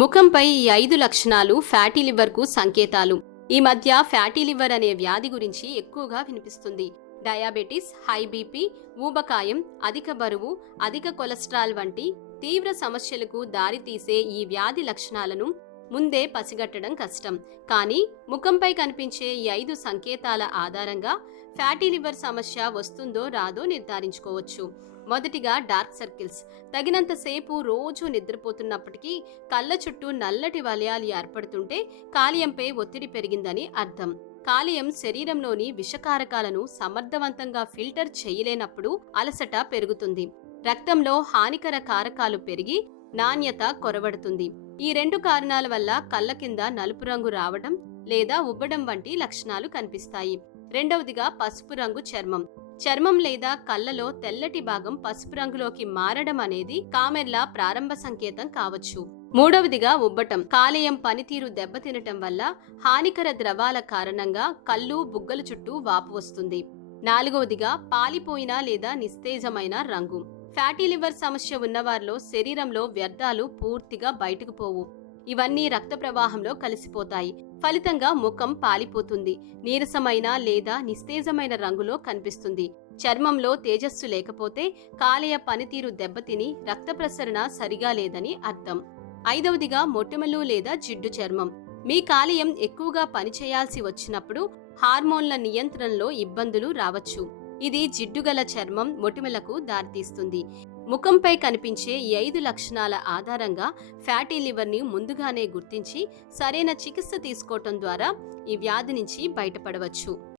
ముఖంపై ఈ ఐదు లక్షణాలు ఫ్యాటీ లివర్కు సంకేతాలు. ఈ మధ్య ఫ్యాటీ లివర్ అనే వ్యాధి గురించి ఎక్కువగా వినిపిస్తుంది. డయాబెటిస్ హై బీపీ ఊబకాయం అధిక బరువు అధిక కొలెస్ట్రాల్ వంటి తీవ్ర సమస్యలకు దారితీసే ఈ వ్యాధి లక్షణాలను ముందే పసిగట్టడం కష్టం. కానీ ముఖంపై కనిపించే ఈ ఐదు సంకేతాల ఆధారంగా ఫ్యాటీ లివర్ సమస్య వస్తుందో రాదో నిర్ధారించుకోవచ్చు. మొదటిగా డార్క్ సర్కిల్స్. తగినంతసేపు రోజు నిద్రపోతున్నప్పటికీ కళ్ళ చుట్టూ నల్లటి వలయాలు ఏర్పడుతుంటే కాలియంపై ఒత్తిడి పెరిగిందని అర్థం. కాలియం శరీరంలోని విషకారకాలను సమర్థవంతంగా ఫిల్టర్ చేయలేనప్పుడు అలసట పెరుగుతుంది. రక్తంలో హానికర కారకాలు పెరిగి నాణ్యత కొరవడుతుంది. ఈ రెండు కారణాల వల్ల కళ్ళ కింద నలుపు రంగు రావడం లేదా ఉబ్బడం వంటి లక్షణాలు కనిపిస్తాయి. రెండవదిగా పసుపు రంగు చర్మం. చర్మం లేదా కళ్ళలో తెల్లటి భాగం పసుపు రంగులోకి మారడం అనేది కామెర్ల ప్రారంభ సంకేతం కావచ్చు. మూడవదిగా ఉబ్బటం. కాలేయం పనితీరు దెబ్బతినటం వల్ల హానికర ద్రవాల కారణంగా కళ్ళు బుగ్గల చుట్టూ వాపు వస్తుంది. నాలుగవదిగా పాలిపోయిన లేదా నిస్తేజమైన రంగు. ఫ్యాటీ లివర్ సమస్య ఉన్నవారిలో శరీరంలో వ్యర్థాలు పూర్తిగా బయటకు పోవు. ఇవన్నీ రక్త ప్రవాహంలో కలిసిపోతాయి. ఫలితంగా ముఖం పాలిపోతుంది. నీరసమైన లేదా నిస్తేజమైన రంగులో కనిపిస్తుంది. చర్మంలో తేజస్సు లేకపోతే కాలేయ పనితీరు దెబ్బతిని రక్త ప్రసరణ సరిగా లేదని అర్థం. ఐదవదిగా మొటిమలు లేదా జిడ్డు చర్మం. మీ కాలేయం ఎక్కువగా పనిచేయాల్సి వచ్చినప్పుడు హార్మోన్ల నియంత్రణలో ఇబ్బందులు రావచ్చు. ఇది జిడ్డుగల చర్మం మొటిమలకు దారితీస్తుంది. ముఖంపై కనిపించే ఈ ఐదు లక్షణాల ఆధారంగా ఫ్యాటీ లివర్ని ముందుగానే గుర్తించి సరైన చికిత్స తీసుకోవటం ద్వారా ఈ వ్యాధి నుంచి బయటపడవచ్చు.